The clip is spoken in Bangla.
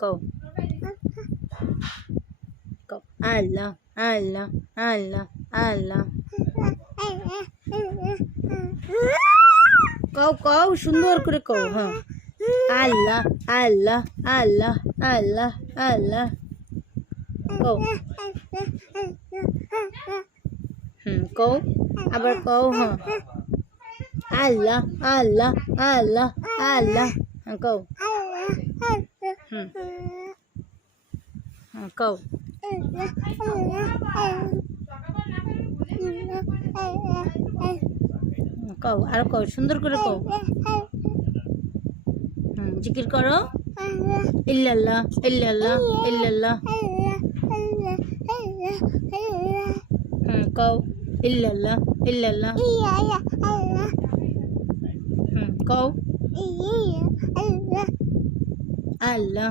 কও কও আল্লাহ আল্লাহ আল্লাহ আল্লাহ কও কও সুন্দর করে কও হ্যাঁ আল্লাহ আল্লাহ আল্লাহ আল্লাহ আল্লাহ কও কও আবার কও হ্যাঁ আল্লাহ আল্লাহ আল্লাহ আল্লাহ কও কও কও আর কও সুন্দর করে কও জিকির করো ইল্লাল্লাহ ইল্লাল্লাহ ইল্লাল্লাহ কও ইল্লাল্লাহ ইল্লাল্লাহ কও আল্লাহ